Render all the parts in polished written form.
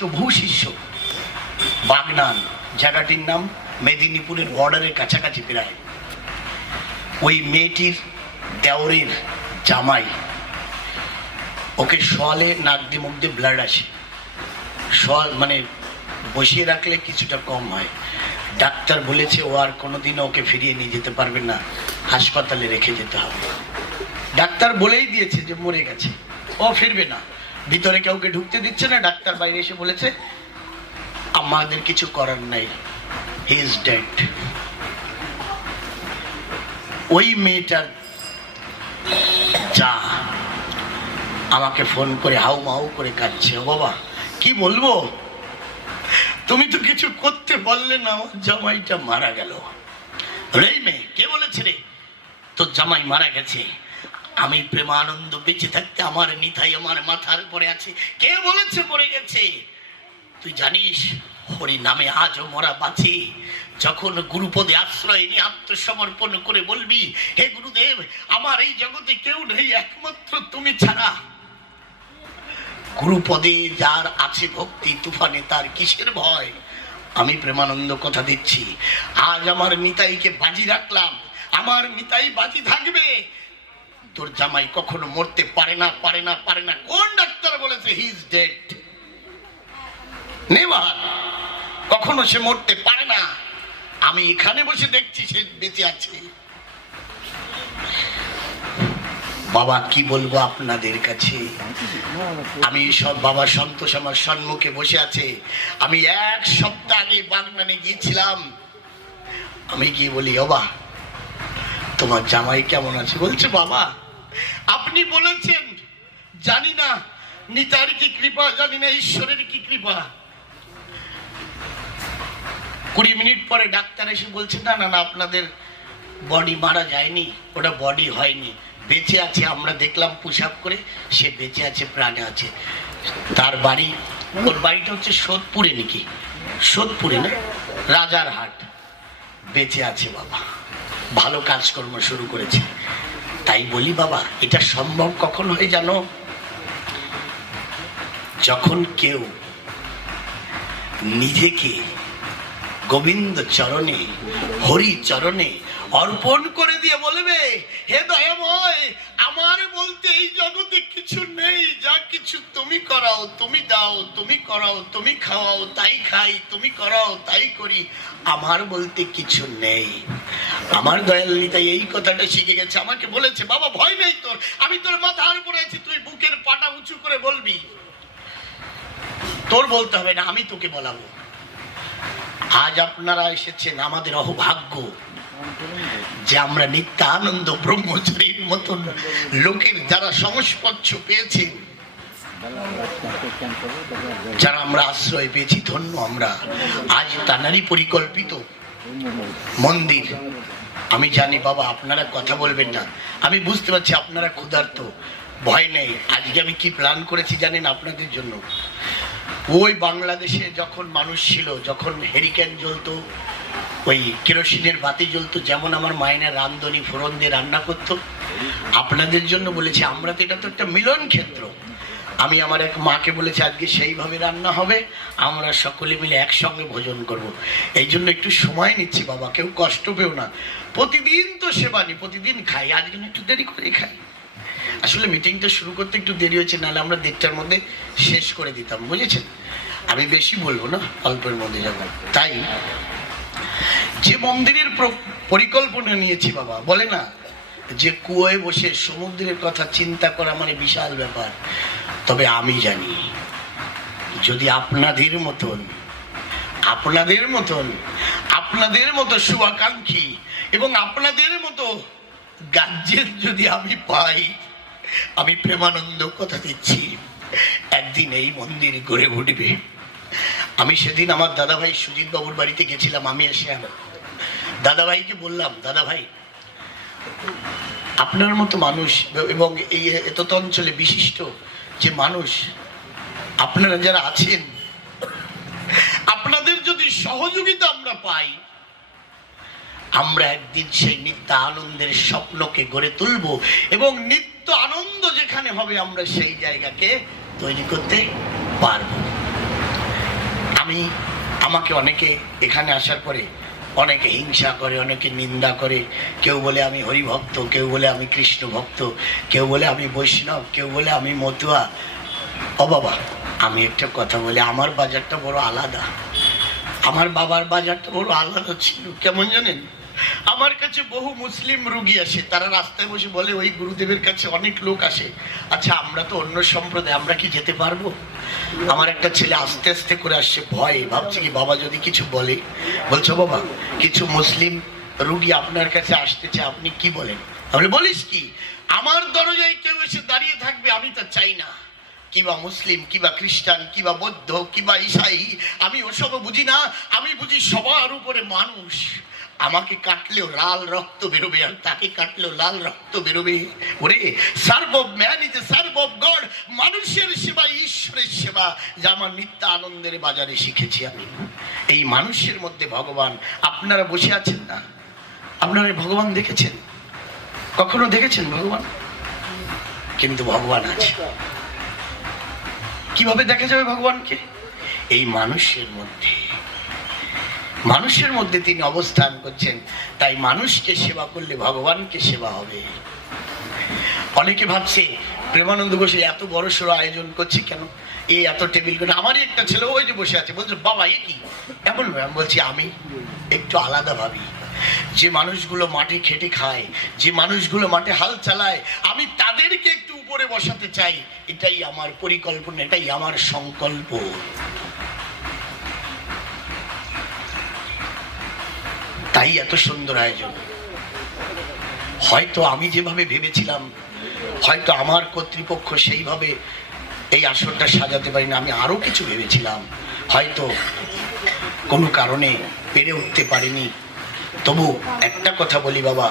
তো বহু শিষ্য বাগনান জায়গাটির নাম মেদিনীপুরের বর্ডারের কাছাকাছি প্রায়। ওই মেয়েটির দেওরের জামাই ওকে শোয়ালে নাক দিয়ে মুখ দিয়ে ব্লাড আসে, মানে বসিয়ে রাখলে কিছুটা কম হয়। ডাক্তার বলেছে ও আর কোনোদিনও ওকে ফিরিয়ে নিয়ে যেতে পারবে না, হাসপাতালে রেখে যেতে হবে। ডাক্তার বলেই দিয়েছে যে মরে গেছে, ও ফিরবে না। ভিতরে কাউকে ঢুকতে দিচ্ছে না। ডাক্তার বাইরে এসে বলেছে আমাদের কিছু করার নাই, হি ইজ ডেড। ওই মেয়েটার যা আমাকে ফোন করে হাউ মাউ করে কাঁদছে, ও বাবা কি বলবো, তুমি তো কিছু করতে পারলে না, আমার জামাইটা মারা গেল। রে মেয়ে, কে বলেছে রে তোর জামাই মারা গেছে? আমি প্রেমানন্দ বেঁচে থাকতে আমার নিতাই আমার মাথার উপরে আছে। কে বলেছে মরে গেছে? তুই জানিস হরি নামে আজও মরা বাঁচে। যখন গুরুপদে আশ্রয় নিয়ে আত্মসমর্পণ করে বলবি, হে গুরুদেব আমার এই জগতে কেউ নেই একমাত্র তুমি ছাড়া। গুরুপদে যার আছে ভক্তি, তুফানে তার কিসের ভয়? আমি প্রেমানন্দ কথা দিচ্ছি, আজ আমার নিতাইকে বাজি রাখলাম, আমার নিতাই বাজি থাকবে। তোর জামাই কখনো মরতে পারে না, পারে না, পারে না। কোন ডাক্তার বলেছে হি ইজ ডেড? নেভার, কখনো সে মরতে পারে না। আমি এখানে বসে দেখছি সে বেঁচে আছে। বাবা কি বলবো আপনাদের কাছে, আমি সব বাবা সন্তোষ আমার সম্মুখে বসে আছে। আমি এক সপ্তাহ আগে বাগনানে গিয়েছিলাম। আমি গিয়ে বলি, বাবা তোমার জামাই কেমন আছে? বলছে বাবা আপনি বলেছেন, জানি না নিতার কি কৃপা, জানি না ঈশ্বরের কি কৃপা। 20 মিনিট পরে ডাক্তার এসে বলছে না না না, আপনাদের বডি মারা যায়নি, ওটা বডি হয়নি, বেঁচে আছে। আমরা দেখলাম পুশআপ করে, সে বেঁচে আছে, প্রাণে আছে। তার বাড়ি, ওর বাড়িটা হচ্ছে সোদপুরে, নাকি সোদপুরে না রাজারহাট। বেঁচে আছে বাবা, ভালো কাজকর্ম শুরু করেছে। তাই বলি বাবা এটা সম্ভব কখন হয় জানো? যখন কেউ নিজেকে গোবিন্দ চরণে, হরি চরণে অর্পণ করে দিয়ে বলবে, হে দয়াময় আমার বলতে এই জগতে কিছু নেই, যা কিছু তুমি করাও, তুমি দাও, তুমি করাও, তুমি খাওয়াও, তাই খাই, তুমি করাও, তাই করি, আমার বলতে কিছু নেই। আমার দয়াল নিতাই এই কথাটা শিখে গেছে। আমাকে বলেছে বাবা ভয় নেই তোর, আমি তোর মাথার উপরে আছি, তুই বুকের পাটা উঁচু করে বলবি, তোর বলতে হবে না, আমি তোকে বলাবো। আজ আপনারা এসেছেন, আমাদের অহভাগ্য যে আমরা নিত্যানন্দ ব্রহ্মচারীর মতন লোকের যারা সংস্পর্শ পেয়েছে, যারা আমরা আশ্রয় পেয়েছি, ধন্য আমরা। আজ তানারই পরিকল্পিত মন্দির। আমি জানি বাবা আপনারা কথা বলবেন না, আমি বুঝতে পারছি আপনারা ক্ষুধার্ত, ভয় নেই। আজকে আমি কি প্ল্যান করেছি জানেন আপনাদের জন্য? ওই বাংলাদেশে যখন মানুষ ছিল, যখন হেরিকেন জ্বলতো, ওই কেরোসিনের বাতি জ্বলতো, যেমন আমার মায়ের রান্ধনি ফোড়ন দিয়ে রান্না করতো, আপনাদের জন্য বলেছি। আমরা তো এটা তো একটা মিলন ক্ষেত্র। আমি আমার এক মাকে বলেছি আজকে সেইভাবে রান্না হবে, আমরা সকলে মিলে একসঙ্গে ভোজন করব। এই জন্য একটু সময় নিচ্ছি বাবা, কেউ কষ্ট পেও না। প্রতিদিন তো সেবা নি, প্রতিদিন খাই, আজকে একটু দেরি করে খাই। আসলে মিটিংটা শুরু করতে একটু দেরি হয়েছে, নাহলে আমরা 1:30টার মধ্যে শেষ করে দিতাম, বুঝেছেন? আমি বেশি বলবো না, অল্পের মধ্যে যাবো। তাই যে মন্দিরের পরিকল্পনা নিয়েছি বাবা, বলে না যে কুয়োয় বসে সমুদ্রের কথা চিন্তা করা মানে বিশাল ব্যাপার। তবে আমি জানি যদি আপনাদের মতো শুভাকাঙ্ক্ষী এবং আপনাদের মতো গার্জিয়ান যদি আমি পাই, আমি প্রেমানন্দ কথা দিচ্ছি একদিন এই মন্দির গড়ে উঠবে। আমি সেদিন আমার দাদাভাই সুজিত বাবুর বাড়িতে গেছিলাম। আমি এসে দাদাভাইকে বললাম, দাদাভাই আপনার মতো মানুষ এবং এই এত অঞ্চলে বিশিষ্ট যে মানুষ আপনারা যারা আছেন, আপনাদের যদি সহযোগিতা আমরা পাই, আমরা একদিন সেই নিত্য আনন্দের স্বপ্নকে গড়ে তুলব এবং নিত্য আনন্দ যেখানে হবে আমরা সেই জায়গাকে তৈরি করতে পারব। আমাকে অনেকে এখানে আসার পরে অনেকে হিংসা করে, অনেকে নিন্দা করে। কেউ বলে আমি হরিভক্ত, কেউ বলে আমি কৃষ্ণ ভক্ত, কেউ বলে আমি বৈষ্ণব, কেউ বলে আমি মতুয়া। ও বাবা, আমি একটা কথা বলি, আমার বাজারটা বড় আলাদা। আমার বাবার বাজারটা বড় আলাদা ছিল। কেমন জানেন, আমার কাছে বহু মুসলিম রুগী আসে, তারা রাস্তায় বসে বলে ওই গুরুদেবের কাছে অনেক লোক আসে। আচ্ছা, আমরা তো অন্য সম্প্রদায়, আমরা কি যেতে পারবো? আমার একটা ছেলে আস্তে আস্তে করে আসছে, ভয়ে ভাবছে কি বাবা যদি কিছু বলে। বলছো বাবা, কিছু মুসলিম রুগী আপনার কাছে আসতে চায়, আপনি কি বলেন? আমি বলিস কি, আমার দরজায় কেউ এসে দাঁড়িয়ে থাকবে আমি তা চাই না। কিবা মুসলিম, কিবা খ্রিস্টান, কিবা বৌদ্ধ, কিবা ঈসাই, আমি ওসব বুঝি না। আমি বুঝি সবার উপরে মানুষ। আমাকে কাটলেও লাল রক্ত বেরোবে, আর তাকে কাটলেও লাল রক্ত বেরোবে। ওরে, serve of man is a serve of god. মানুষের সেবা ঈশ্বরের সেবা, যা আমার নিত্য আনন্দের বাজারে শিখেছি আমি। এই মানুষের মধ্যে ভগবান। আপনারা বসে আছেন না, আপনারা ভগবান দেখেছেন? কখনো দেখেছেন ভগবান? কিন্তু ভগবান আছে। কিভাবে দেখা যাবে ভগবানকে? এই মানুষের মধ্যে। মানুষের মধ্যে তিনি অবস্থান করছেন। তাই মানুষকে সেবা করলে ভগবানকে সেবা হবে। অনেকে ভাবছে প্রেমানন্দ ঘোষে এত বড় সড়ো আয়োজন করছে কেন, এই এত টেবিল করে। আমারই একটা ছেলে ওই যে বসে আছে, বলছে বাবা এ কি এমন? আমি বলছি আমি একটু আলাদা ভাবি। যে মানুষগুলো মাঠে খেটে খায়, যে মানুষগুলো মাঠে হাল চালায়, আমি তাদেরকে একটু উপরে বসাতে চাই। এটাই আমার পরিকল্পনা, এটাই আমার সংকল্প। তাই এত সুন্দর আয়োজন। হয়তো আমি যেভাবে ভেবেছিলাম, হয়তো আমার কর্তৃপক্ষ সেইভাবে এই আসরটা সাজাতে পারি না। আমি আরো কিছু ভেবেছিলাম, হয়তো কোনো কারণে পেরে উঠতে পারিনি। তবু একটা কথা বলি বাবা,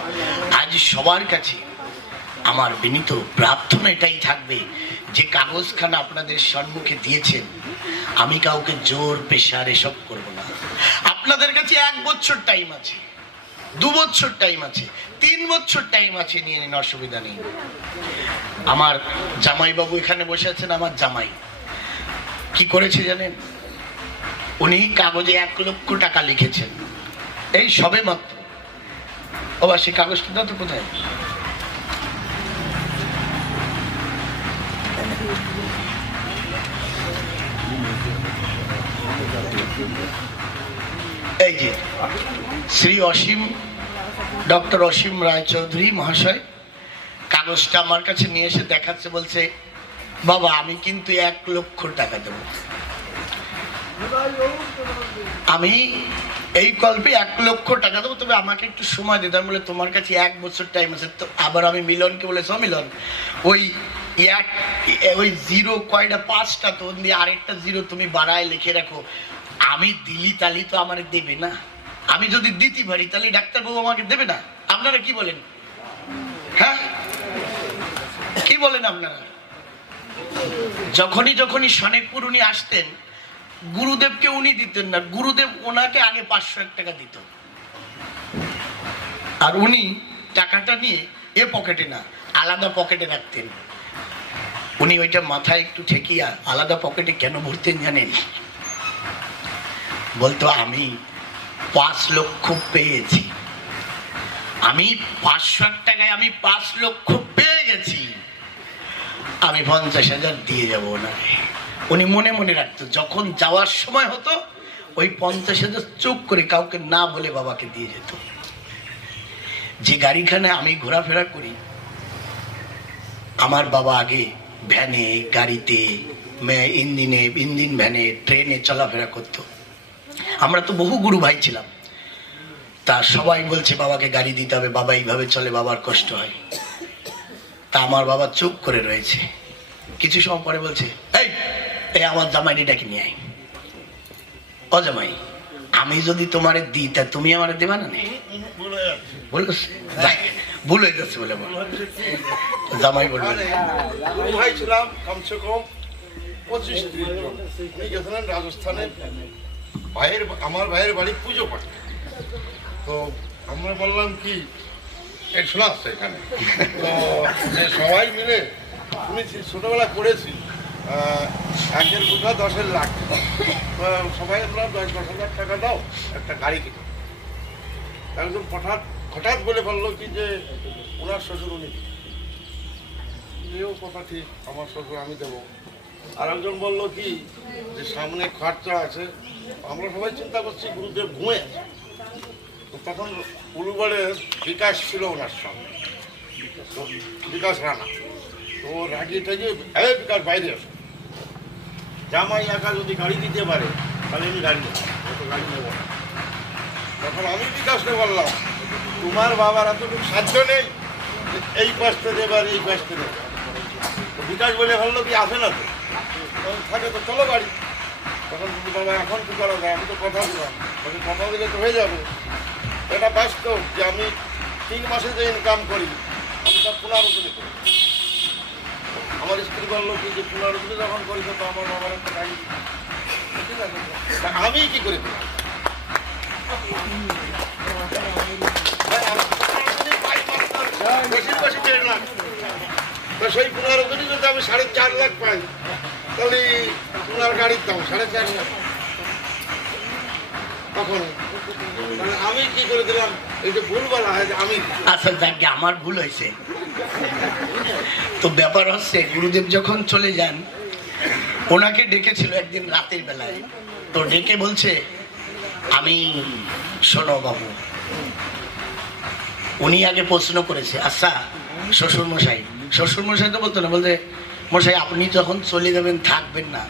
আজ সবার কাছে আমার বিনীত প্রার্থনা এটাই থাকবে যে কাগজখানা আপনাদের সম্মুখে দিয়েছেন, আমি কাউকে জোর পেশার এসব করব না। আপনাদের কাছে 1 বছর টাইম আছে, 2 বছর টাইম আছে, 3 বছর টাইম আছে, নিয়ে নিন, অসুবিধা নেই। আমার জামাইবাবু এখানে বসে আছেন। আমার জামাই কি করেছে জানেন? উনি কাগজে 1 লক্ষ টাকা লিখেছেন এই সবে মাত্র। বাবা সে কাগজটা দাও তো, কোথায়? এই যে শ্রী অসীম, ডক্টর অসীম রায়চৌধুরী মহাশয় কাগজটা আমার কাছে নিয়ে এসে দেখাচ্ছে, বলছে বাবা আমি কিন্তু 1 লক্ষ টাকা দেব। আমি এই কল্পে 1 লক্ষ টাকা দেবো, তবে আমাকে একটু সময় দিতে। বলে তোমার কাছে 1 বছর টাইম আছে। তো আবার আমি মিলনকে বলেছি, মিলন ওই জিরো কয়টা 5টা, তো দিয়ে আরেকটা জিরো তুমি বাড়ায় লিখে রাখো। আমি দিলি তালি তো আমার দেবে না। আমি যদি দিতে পারি তাহলে ডাক্তারবাবু আমাকে দেবে না। আপনারা কি বলেন? হ্যাঁ কি বলেন আপনারা? যখনই সনেকপুর উনি আসতেন, গুরুদেবকে উনি দিতেন না, গুরুদেব ওনাকে আগে 500 টাকা দিত। আর উনি টাকাটা নিয়ে এ পকেটে না, আলাদা পকেটে রাখতেন। উনি ওইটা মাথায় একটু ঠেকিয়া আলাদা পকেটে কেন ভরতেন জানেন? বলতো আমি 5 লক্ষ পেয়েছি, আমি 500 টাকায় আমি 5 লক্ষ পেয়ে গেছি, আমি 50,000 দিয়ে যাবো ওনাকে। উনি মনে মনে রাখতো, যখন যাওয়ার সময় হতো ওই 50,000 চুপ করে কাউকে না বলে বাবাকে দিয়ে যেত। যে গাড়িখানে আমি ঘোরাফেরা করি, আমার বাবা আগে ভ্যানে, গাড়িতে, ইঞ্জিন ভ্যানে, ট্রেনে চলাফেরা করতো। আমরা তো বহু গুরু ভাই ছিলাম, তা সবাই বলছে বাবাকে গাড়ি দিতে হবে, বাবা এইভাবে চলে, বাবার কষ্ট হয়। তা আমার বাবা চুপ করে রয়েছে। কিছু সময় পরে বলছে, এই আমার জামাইটি ডাকি নিয়ে আয়। ও জামাই, আমি যদি তোমারে দিই তা তুমি আমারে দেবা না? ভুল হয়ে যাচ্ছে বলে জামাই বলল, ভাই ছিলাম কমসে কম 25-30 জন। গেছিলেন রাজস্থানে, আমার ভাইয়ের বাড়ি পুজো পাঠ। তো আমরা বললাম কি এই শোনা আসছে এখানে, তো সবাই মিলে শুনেছি, ছোটবেলা করেছি, একের কোথা 10-এর লাখ, সবাই আমরা 10,000 টাকা দাও, একটা গাড়ি কিনো। একজন হঠাৎ বলে বললো কি যে ওনার শ্বশুর উনি কথা ঠিক, আমার শ্বশুর আমি দেবো। আর একজন বললো কি যে সামনে খরচা আছে, আমরা সবাই চিন্তা করছি গুরুদেব ঘুমে আছে। তো তখন উলুবাড়ের বিকাশ ছিল ওনার সঙ্গে, তো বিকাশ রানা, তো রাগি ঠেকে বিকাশ বাইরে আসে, জামাই একা যদি গাড়ি দিতে পারে তাহলে আমি গাড়ি নেব, গাড়ি নেবো না। তখন আমি বিকাশকে বললাম তোমার বাবার এতটুকু সাধ্য নেই এই পাশতে দেবে আর এই পাশতে দেবে। তো বিকাশ বলে ভাবলো কি আসে না তো, তখন থাকে তো চলো গাড়ি। তখন বাবা এখন কী করা যায়, আমি তো কথা দিলাম, তখন কথা দিলে তো হয়ে যাবে। এটা বাস্তব যে আমি 3 মাসে যে ইনকাম করি আমি তা 15 দিনে করি। আমার স্ত্রী বললো কি যে 15 দিনে যখন করি তো আমার বাবার একটা গাড়ি, ঠিক আছে, তা আমি কি করে দিলাম? বেশি 1.5 লাখ, তো সেই 15 দিনে যদি আমি 4.5 লাখ পাই তাহলে ওনার গাড়ির দাম 4.5 লাখ। তখন আমি কি করে দিলাম, এই যে ভুল বলা হয় যে আমি। আচ্ছা যাকে আমার ভুল হয়েছে। তো ব্যাপার হচ্ছে গুরুদেব যখন চলে যান, ওনাকে ডেকেছিল একদিন রাতের বেলায়। তো ডেকে বলছে আমি শোনো বাবু, উনি আগে প্রশ্ন করেছে আচ্ছা শ্বশুরমশাই তো বলতো না, বলতে মশাই আপনি যখন চলে যাবেন থাকবেন না,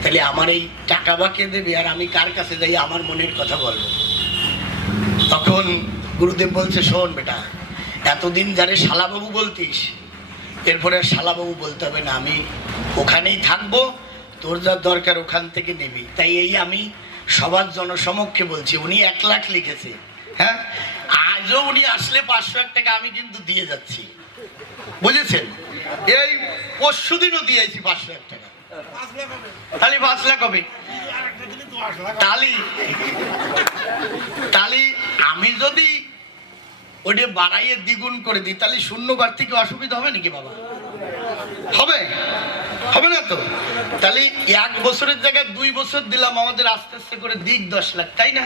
তাহলে আমার এই টাকা বা কে দেবে আর আমি কার কাছে যাই আমার মনের কথা বলবো। তখন গুরুদেব বলছে শোন বেটা, এতদিন যারে শালাবাবু বলতিস এরপরে আর শালাবাবু বলতে হবে না, আমি ওখানেই থাকবো, তোর যা দরকার ওখান থেকে নেবি। তাই এই আমি সবার জনসমক্ষে বলছি, উনি 1 লাখ লিখেছে, হ্যাঁ, আজও উনি আসলে 500 টাকা আমি কিন্তু দিয়ে যাচ্ছি, বুঝেছেন? এই পরশুদিনও দিয়েছি 500 টাকা, তাহলে 5 লাখ হবে। তাহলে আমি যদি ওটা বাড়াইয়ে দ্বিগুণ করে দিই তাহলে শূন্যবার থেকে অসুবিধা হবে নাকি বাবা? হবে না তো? তাহলে 1 বছরের জায়গায় 2 বছর দিলাম, আমাদের আস্তে আস্তে করে দিক 10 লাখ, তাই না?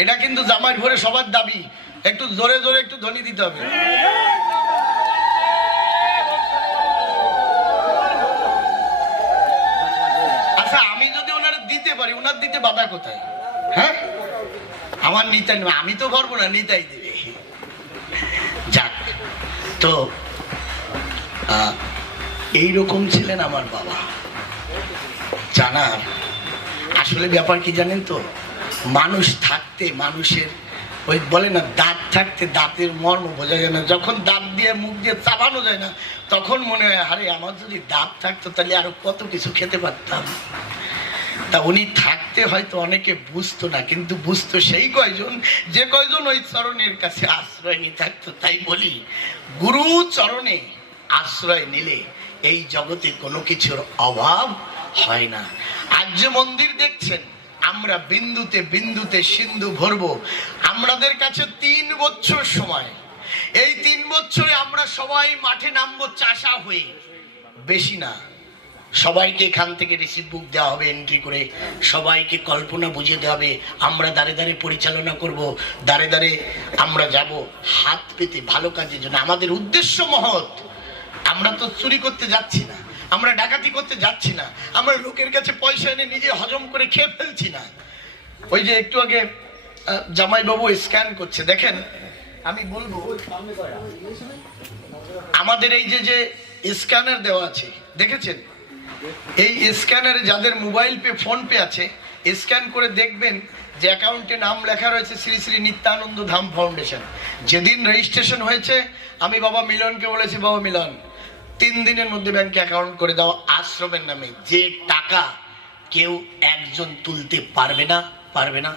এটা কিন্তু জামাই ভরে সবার দাবি, একটু জোরে জোরে একটু ধ্বনি দিতে হবে। আচ্ছা আমি যদি ওনার দিতে পারি, ওনার দিতে বাধা কোথায়? হ্যাঁ, আমার নিতাই নেবে, আমি তো পারবো না, নিতাই দেবে। যাক, তো এইরকম ছিলেন আমার বাবা। জানার আসলে ব্যাপার কি জানেন তো, মানুষ থাকতে মানুষের ওই বলে না দাঁত থাকতে দাঁতের মর্ম বোঝা যায় না। যখন দাঁত দিয়ে মুখ দিয়ে চাবানো যায় না তখন মনে হয় আরে আমার যদি দাঁত থাকতো তাহলে আরো কত কিছু খেতে পারতাম। তা উনি থাকতে হয়তো অনেকে বুঝতো না, কিন্তু বুঝতো সেই কয়জন যে কয়জন ওই চরণের কাছে আশ্রয় নিয়ে থাকতো। তাই বলি গুরু চরণে আশ্রয় নিলে এই জগতে কোনো কিছুর অভাব হয় না। আজ যে মন্দির দেখছেন, আমরা বিন্দুতে বিন্দুতে সিন্ধু ভরবো। আমাদের কাছে 3 বছর সময়, এই 3 বছরে আমরা সবাই মাঠে নামবো চাষা হয়ে, বেশি না। সবাইকে এখান থেকে রিসিভ বুক দেওয়া হবে এন্ট্রি করে, সবাইকে কল্পনা বুঝিয়ে দেওয়া হবে, আমরা দাঁড়ে দাঁড়ে পরিচালনা করব, দাঁড়ে দাঁড়ে আমরা যাব হাত পেতে ভালো কাজের জন্য। আমাদের উদ্দেশ্য মহৎ। আমরা তো চুরি করতে যাচ্ছি না, আমরা ডাকাতি করতে যাচ্ছি না, আমরা লোকের কাছে পয়সা এনে নিজে হজম করে খেয়ে ফেলছি না। ওই যে একটু আগে জামাইবাবু স্ক্যান করছে, দেখেন আমি বলবো আমাদের এই যে স্ক্যানার দেওয়া আছে দেখেছেন, এই স্ক্যানারে যাদের মোবাইল পে ফোন পে আছে স্ক্যান করে দেখবেন যে অ্যাকাউন্টে নাম লেখা রয়েছে শ্রী শ্রী নিত্যানন্দ ধাম ফাউন্ডেশন। যেদিন রেজিস্ট্রেশন হয়েছে আমি বাবা মিলনকে বলেছি, বাবা মিলন 3 দিনের মধ্যে ব্যাংকে অ্যাকাউন্ট করে দাও আশ্রমের নামে। যে টাকা কেউ একজন তুলতে পারবে না।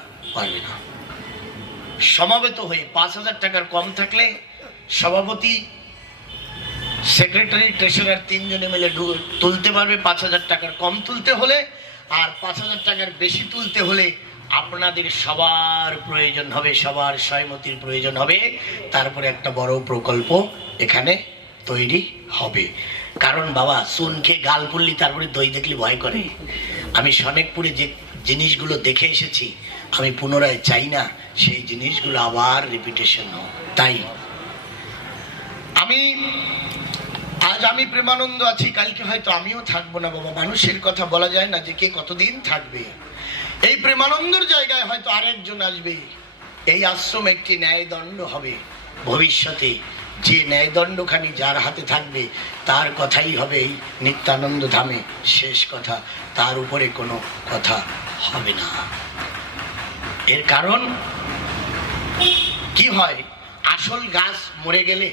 সমাবেত হয়ে 5,000 টাকার কম থাকলে সভাপতি, সেক্রেটারি, ট্রেজারার 3 জনে মিলে তুলতে পারবে 5,000 টাকার কম তুলতে হলে। আর 5,000 টাকার বেশি তুলতে হলে আপনাদের সবার প্রয়োজন হবে, সবার সহমতির প্রয়োজন হবে। তারপরে একটা বড় প্রকল্প এখানে তৈরি হবে। কারণ বাবা চুন খেয়ে গাল পুড়লি তারপরে দই দেখলে ভয় করে। আমি সনেকপুরে যে জিনিসগুলো দেখে এসেছি, আমি পুনরায় চাই না সেই জিনিসগুলো আবার রিপিটেশন হোক। তাই আজ আমি প্রেমানন্দ আছি, কালকে হয়তো আমিও থাকবো না বাবা। মানুষের কথা বলা যায় না যে কে কতদিন থাকবে। এই প্রেমানন্দর জায়গায় হয়তো আরেকজন আসবে। এই আশ্রম একটি ন্যায়দণ্ড হবে ভবিষ্যতে। যে ন্যায়দণ্ডখানি যার হাতে থাকবে তার কথাই হবে এই নিত্যানন্দ ধামে শেষ কথা, তার উপরে কোনো কথা হবে না। এর কারণ কি হয়, আসল গাছ মরে গেলে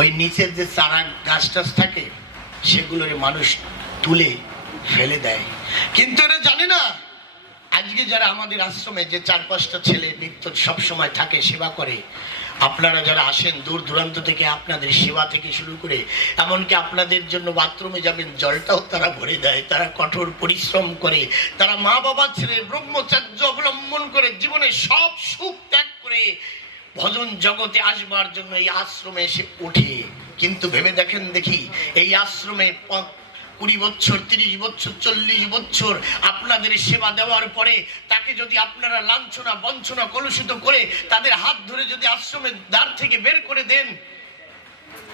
ওই নিচের যে চারা গাছ টাছ থাকে সেগুলোর মানুষ তুলে ফেলে দেয়। কিন্তু এরা জানে না, আজকে যারা আমাদের আশ্রমে যে 4-5টা ছেলে নিত্য সব সময় থাকে, সেবা করে, আপনারা যারা আসেন দূর দূরান্ত থেকে, আপনাদের সেবা থেকে শুরু করে এমনকি আপনাদের জন্য বাথরুমে যাবেন জলটাও তারা ভরে দেয়। তারা কঠোর পরিশ্রম করে, তারা মা বাবা ছেড়ে ব্রহ্মচর্য অবলম্বন করে জীবনে সব সুখ ত্যাগ করে ভজন জগতে আসবার জন্য এই আশ্রমে এসে ওঠে। কিন্তু ভেবে দেখেন দেখি, এই আশ্রমে 20 বছর, 30 বছর, 40 বছর আপনাদের সেবা দেওয়ার পরে তাকে যদি আপনারা লাঞ্ছনা বঞ্চনা কলুষিত করে তাদের হাত ধরে যদি আশ্রমের দ্বার থেকে বের করে দেন,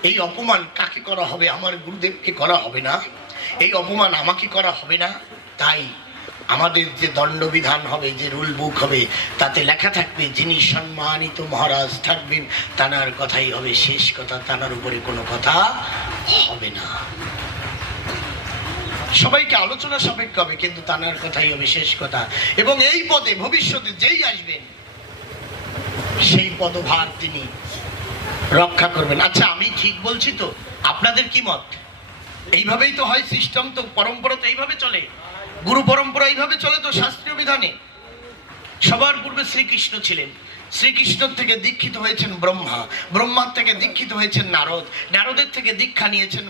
এই অপমান কাকে করা হবে? আমার গুরুদেবকে করা হবে না? এই অপমান আমাকে করা হবে না? তাই আমাদের যে দণ্ডবিধান হবে, যে রুল বুক হবে, তাতে লেখা থাকবে যিনি সম্মানিত মহারাজ থাকবেন তানার কথাই হবে শেষ কথা, তানার উপরে কোনো কথা হবে না। সবাইকে আলোচনা সাপেক্ষ হবে, কিন্তু তানার কথাই হবে শেষ কথা। এবং এই পদে ভবিষ্যতে যেই আসবেন সেই পদভার তিনি রক্ষা করবেন। আচ্ছা, আমি ঠিক বলছি তো? আপনাদের কি মত? এইভাবেই তো হয় সিস্টেম, তো পরম্পরা তো এইভাবে চলে, গুরু পরম্পরা এইভাবে চলে তো শাস্ত্রীয় বিধানে। সবার পূর্বে শ্রীকৃষ্ণ ছিলেন, শ্রীকৃষ্ণ থেকে দীক্ষিত হয়েছেন ব্রহ্মা, ব্রহ্মার থেকে দীক্ষিত হয়েছেন নারদ, নারদের থেকে দীক্ষা নিয়েছেন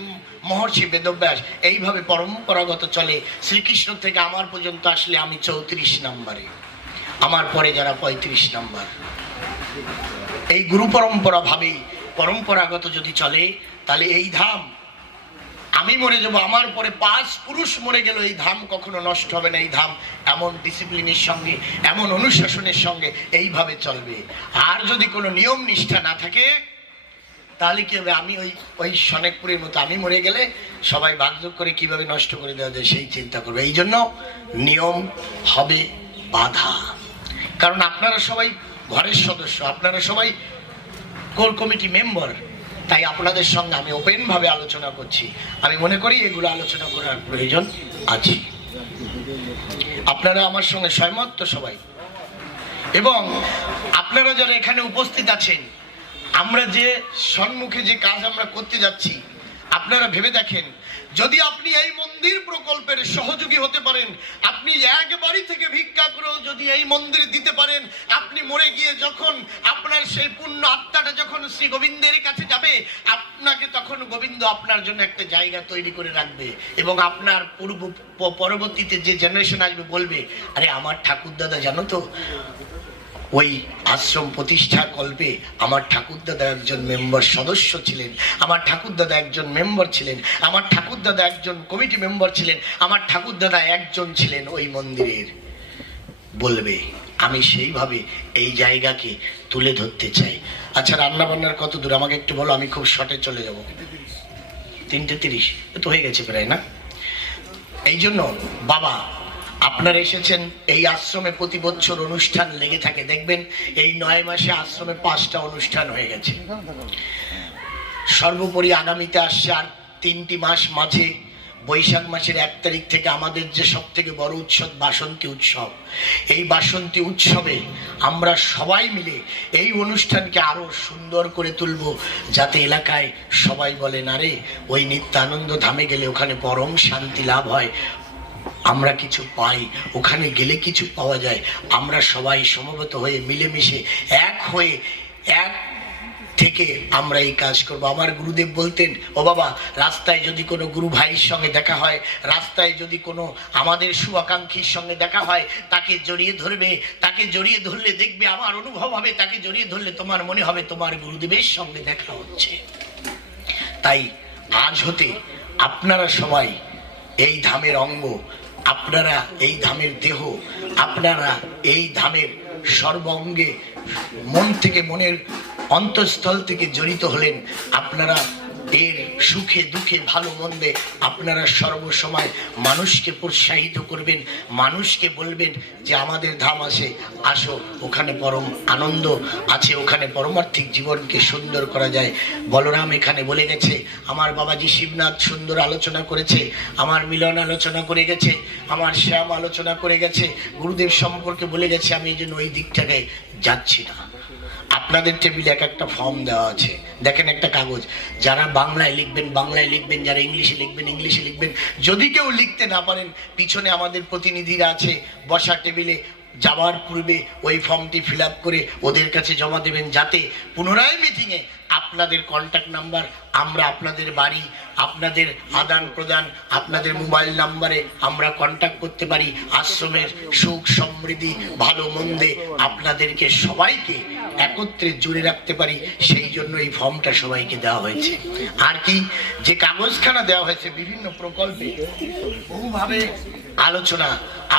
মহর্ষি বেদব্যাস। এইভাবে পরম্পরাগত চলে। শ্রীকৃষ্ণ থেকে আমার পর্যন্ত আসলে আমি 34 নম্বরে, আমার পরে যারা 35 নম্বর। এই গুরু পরম্পরা ভাবেই পরম্পরাগত যদি চলে, তাহলে এই ধাম, আমি মরে যাবো, আমার পরে 5 পুরুষ মরে গেল, এই ধাম কখনো নষ্ট হবে না। এই ধাম এমন ডিসিপ্লিনের সঙ্গে, এমন অনুশাসনের সঙ্গে এইভাবে চলবে। আর যদি কোনো নিয়ম নিষ্ঠা না থাকে তাহলে কি হবে? আমি ওই সনেকপুরের মতো, আমি মরে গেলে সবাই ভাগযোগ করে কিভাবে নষ্ট করে দেওয়া যায় সেই চিন্তা করবে। এই জন্য নিয়ম হবে বাধা। কারণ আপনারা সবাই ঘরের সদস্য, আপনারা সবাই কোর কমিটি মেম্বার, তাই আপনাদের সঙ্গে আমি ওপেন ভাবে আলোচনা করছি। আমি মনে করি এগুলো আলোচনা করার প্রয়োজন আছে। আপনারা আমার সঙ্গে সহমত তো সবাই? এবং আপনারা যারা এখানে উপস্থিত আছেন, আমরা যে সম্মুখে যে কাজ আমরা করতে যাচ্ছি, আপনারা ভেবে দেখেন, যদি আপনি এই মন্দির প্রকল্পের সহযোগী হতে পারেন, আপনি এক বাড়ি থেকে ভিক্ষা করেও যদি এই মন্দির দিতে পারেন, আপনি মরে গিয়ে যখন আপনার সেই পুণ্য আত্মাটা যখন শ্রী গোবিন্দের কাছে যাবে, আপনাকে তখন গোবিন্দ আপনার জন্য একটা জায়গা তৈরি করে রাখবে। এবং আপনার পরবর্তীতে যে জেনারেশন আসবে বলবে, আরে আমার ঠাকুরদাদা জানো তো, ওই আশ্রম প্রতিষ্ঠা কল্পে আমার ঠাকুরদাদা একজন মেম্বার সদস্য ছিলেন, আমার ঠাকুরদাদা একজন মেম্বার ছিলেন, আমার ঠাকুরদাদা একজন কমিটি মেম্বার ছিলেন, আমার ঠাকুরদাদা একজন ছিলেন ওই মন্দিরের। বলবে, আমি সেইভাবে এই জায়গাকে তুলে ধরতে চাই। আচ্ছা, রান্না বান্নার কত দূর আমাকে একটু বলো, আমি খুব শর্টে চলে যাব। 3:30 তো হয়ে গেছে প্রায়, না? এই জন্য বাবা, আপনারা এসেছেন এই আশ্রমে, প্রতি বছর অনুষ্ঠান লেগে থাকে। দেখবেন এই 9 মাসে আশ্রমে 5টা অনুষ্ঠান হয়ে গেছে। সর্বোপরি আগামীতে আসছে আর 3টি মাস মাঝে, বৈশাখ মাসের 1 তারিখ থেকে আমাদের যে সব থেকে বড় উৎসব বাসন্তী উৎসব। এই বাসন্তী উৎসবে আমরা সবাই মিলে এই অনুষ্ঠানকে আরো সুন্দর করে তুলব, যাতে এলাকায় সবাই বলেন, আরে ওই নিত্যানন্দ ধামে গেলে ওখানে পরম শান্তি লাভ হয়, আমরা কিছু পাই, ওখানে গেলে কিছু পাওয়া যায়। আমরা সবাই সমবেত হয়ে মিলেমিশে এক হয়ে এক থেকে আমরা এই কাজ করব। আমার গুরুদেব বলতেন, ও বাবা, রাস্তায় যদি কোনো গুরু ভাইয়ের সঙ্গে দেখা হয়, রাস্তায় যদি কোনো আমাদের শুভাকাঙ্ক্ষীর সঙ্গে দেখা হয়, তাকে জড়িয়ে ধরবে। তাকে জড়িয়ে ধরলে দেখবে, আমার অনুভব হবে, তাকে জড়িয়ে ধরলে তোমার মনে হবে তোমার গুরুদেবের সঙ্গে দেখা হচ্ছে। তাই আজ হতে আপনারা সবাই এই ধামের অঙ্গ, আপনারা এই ধামের দেহ, আপনারা এই ধামের সর্বঙ্গে মন থেকে, মনের অন্তঃস্থল থেকে জড়িত হলেন। আপনারা এর সুখে দুঃখে ভালো মন্দে আপনারা সর্বসময় মানুষকে প্রোৎসাহিত করবেন, মানুষকে বলবেন যে আমাদের ধাম আছে, আসো, ওখানে পরম আনন্দ আছে, ওখানে পরমার্থিক জীবনকে সুন্দর করা যায়। বলরাম এখানে বলে গেছে, আমার বাবাজি শিবনাথ সুন্দর আলোচনা করেছে, আমার মিলন আলোচনা করে গেছে, আমার শ্যাম আলোচনা করে গেছে, গুরুদেব সম্পর্কে বলে গেছে। আমি এই জন্য ওই দিকটাকে যাচ্ছি না। আপনাদের টেবিলে এক একটা ফর্ম দেওয়া আছে, দেখেন একটা কাগজ। যারা বাংলায় লিখবেন বাংলায় লিখবেন, যারা ইংলিশে লিখবেন ইংলিশে লিখবেন। যদি কেউ লিখতে না পারেন, পিছনে আমাদের প্রতিনিধিরা আছে বসা টেবিলে, যাওয়ার পূর্বে ওই ফর্মটি ফিল আপ করে ওদের কাছে জমা দেবেন, যাতে পুনরায় মিটিংয়ে আপনাদের কন্ট্যাক্ট নাম্বার, আমরা আপনাদের বাড়ি, আপনাদের আদান প্রদান, আপনাদের মোবাইল নাম্বারে আমরা কন্ট্যাক্ট করতে পারি। আশ্রমের সুখ সমৃদ্ধি ভালো মন্দে আপনাদেরকে সবাইকে একত্রে জুড়ে রাখতে পারি, সেই জন্য এই ফর্মটা সবাইকে দেওয়া হয়েছে। আর কি, যে কাগজখানা দেওয়া হয়েছে বিভিন্ন প্রকল্পে বহুভাবে আলোচনা,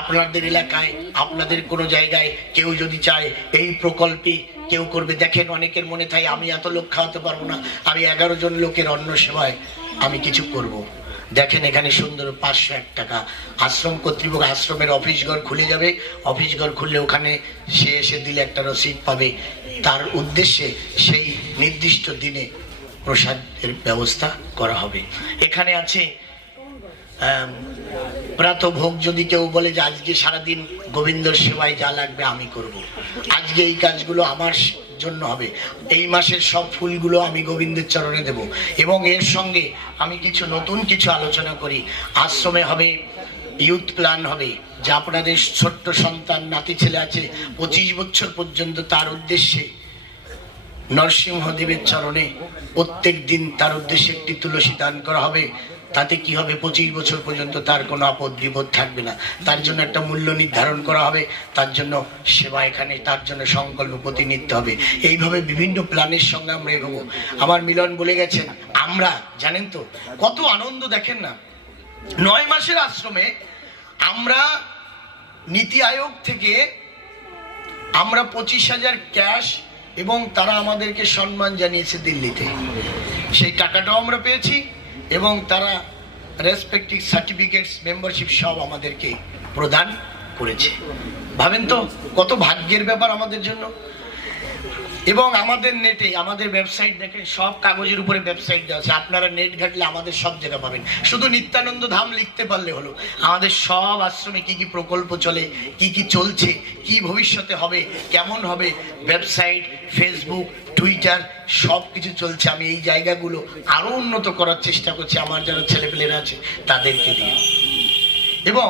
আপনাদের এলাকায় আপনাদের কোনো জায়গায় কেউ যদি চায় এই প্রকল্পে কেউ করবে। দেখেন, অনেকের মনে থাকে আমি এত লোক খাওয়াতে পারবো না, আমি 11 জন লোকের অন্ন সেবায় আমি কিছু করব। দেখেন এখানে সুন্দর 501 টাকা আশ্রম কর্তৃপক্ষ, আশ্রমের অফিস ঘর খুলে যাবে, অফিস ঘর খুললে ওখানে সে এসে দিলে একটা রসিদ পাবে, তার উদ্দেশ্যে সেই নির্দিষ্ট দিনে প্রসাদের ব্যবস্থা করা হবে। এখানে আছে প্রাতভোগ। যদি কেউ বলে যে আজকে সারাদিন গোবিন্দর সেবায় যা লাগবে আমি করব, আজকে এই কাজগুলো আমার জন্য হবে, এই মাসের সব ফুলগুলো আমি গোবিন্দের চরণে দেব। এবং এর সঙ্গে আমি কিছু নতুন কিছু আলোচনা করি। আশ্রমে হবে ইউথ প্ল্যান হবে, যা আপনাদের ছোট্ট সন্তান নাতি ছেলে আছে 25 বছর পর্যন্ত, তার উদ্দেশ্যে নরসিংহদেবের চরণে প্রত্যেক দিন তার উদ্দেশ্যে একটি তুলসী দান করা হবে। তাতে কি হবে, 25 বছর পর্যন্ত তার কোনো আপদ বিপদ থাকবে না। তার জন্য একটা মূল্য নির্ধারণ করা হবে, তার জন্য সেবা এখানে, তার জন্য সংকল্প প্রতিনিধিত্ব হবে। এইভাবে বিভিন্ন প্ল্যানের সঙ্গে আমরা এগোবো। আমার মিলন বলে গেছেন, আমরা জানেন তো কত আনন্দ। দেখেন না, 9 মাসের আশ্রমে আমরা নীতি আয়োগ থেকে আমরা 25,000 ক্যাশ এবং তারা আমাদেরকে সম্মান জানিয়েছে দিল্লিতে, সেই টাকাটাও আমরা পেয়েছি এবং তারা রেসপেক্টিভ সার্টিফিকেটস মেম্বারশিপ সব আমাদেরকে প্রদান করেছে। ভাবেন তো কত ভাগ্যের ব্যাপার আমাদের জন্য। এবং আমাদের নেটে, আমাদের ওয়েবসাইট দেখেন, সব কাগজের উপরে ওয়েবসাইট দেওয়া আছে, আপনারা নেট ঘাটলে আমাদের সব জায়গা পাবেন। শুধু নিত্যানন্দ ধাম লিখতে পারলে হলো। আমাদের সব আশ্রমে কি কি প্রকল্প চলে, কি কি চলছে, কি ভবিষ্যতে হবে, কেমন হবে, ওয়েবসাইট, ফেসবুক, টুইটার সব কিছু চলছে। আমি এই জায়গাগুলো আরো উন্নত করার চেষ্টা করছি আমার যারা ছেলেপেলেরা আছে তাদেরকে দিয়ে। এবং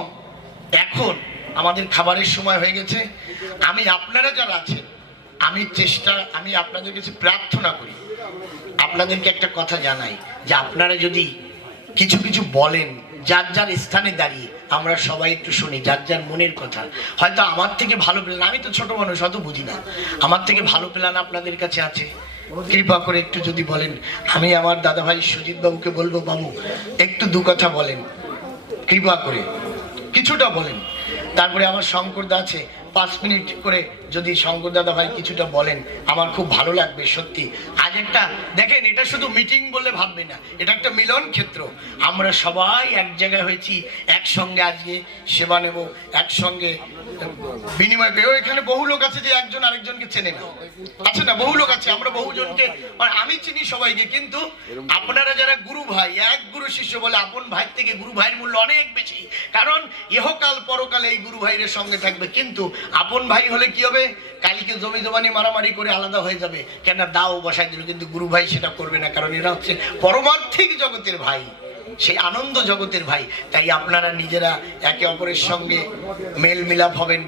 এখন আমাদের খাবারের সময় হয়ে গেছে। আমি আপনারা যারা আছেন, আমি আপনাদের কাছে প্রার্থনা করি, আপনাদেরকে একটা কথা জানাই যে আপনারা যদি কিছু কিছু বলেন, যার যার স্থানে দাঁড়িয়ে আমরা সবাই একটু শুনি যার যার মনের কথা। হয়তো আমার থেকে ভালো প্ল্যান, আমি তো ছোট মানুষ, অত বুঝি না, আমার থেকে ভালো প্ল্যান আপনাদের কাছে আছে, কৃপা করে একটু যদি বলেন। আমি আমার দাদা ভাই সুজিত বাবুকে বলবো, বাবু একটু 2 কথা বলেন, কৃপা করে কিছুটা বলেন। তারপরে আমার শঙ্করদা আছে, 5 মিনিট করে যদি শঙ্কর দাদা ভাই কিছুটা বলেন আমার খুব ভালো লাগবে। সত্যি আজ একটা দেখেন, এটা শুধু মিটিং বলে ভাববে না, এটা একটা মিলন ক্ষেত্র। আমরা সবাই এক জায়গায় হয়েছি, একসঙ্গে আজকে সেবা নেব, একসঙ্গে বিনিময় পেও। এখানে বহু লোক আছে যে একজন আরেকজনকে চেনে না, আছে না, বহু লোক আছে, আমরা বহুজনকে, আমি চিনি সবাইকে, কিন্তু আপনারা যারা গুরু ভাই, এক গুরু শিষ্য বলে, আপন ভাই থেকে গুরু ভাইয়ের মূল্য অনেক বেশি। কারণ ইহকাল পরকালে এই গুরু ভাইয়ের সঙ্গে থাকবে। কিন্তু আপন ভাই হলে কি হবে, কালকে জমি জমানি মারামারি করে আলাদা হয়ে যাবে, কেন দাও বসাই দিল, কিন্তু গুরু ভাই সেটা করবে না, কারণ এরা হচ্ছে পরমার্থিক জগতের ভাই, সেই আনন্দ জগতের ভাই। তাই আপনারা নিজেরা একে অপরের সঙ্গে মেল মিলাপ হবেন,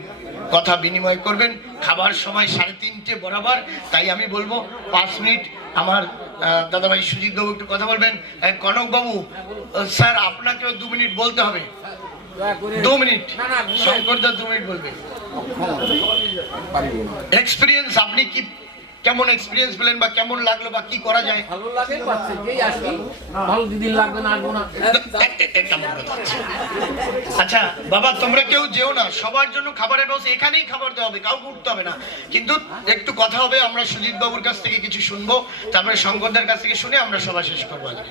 কথা বিনিময় করবেন। খাবার সময় 3:30 বরাবর। তাই আমি বলবো 5 মিনিট আমার দাদা ভাই সুজিত বাবু একটু কথা বলবেন। কনক বাবু স্যার, আপনাকেও 2 মিনিট বলতে হবে, 2 মিনিট। শঙ্করদা 2 মিনিট বলবে। এক্সপিরিয়েন্স আপনি কি কেমন এক্সপিরিয়েন্স পেলেন বা কেমন লাগলো বা কি করা যায়? ভালো লাগে, বাচ্চা যেই আসি ভালো, দুদিন লাগবে না, আসবো না। কেমন কথা হচ্ছে? আচ্ছা বাবা, তোমরা কেউ যেও না, সবার জন্য খাবারের ব্যবস্থা, এখানেই খাবার দেওয়া হবে, কাউকে উঠতে হবে না। কিন্তু একটু কথা হবে, আমরা সুজিত বাবুর কাছ থেকে কিছু শুনবো, তারপরে শঙ্করদার কাছ থেকে শুনে আমরা সভা শেষ করবো আজকে।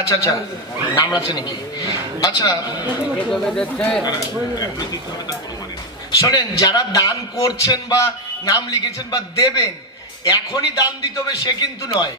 আচ্ছা আচ্ছা, নাম আছে নাকি? আচ্ছা শোনেন, যারা দান করছেন বা নাম লিখেছেন বা দেবেন, এখনই দান দিতে হবে সে কিন্তু নয়।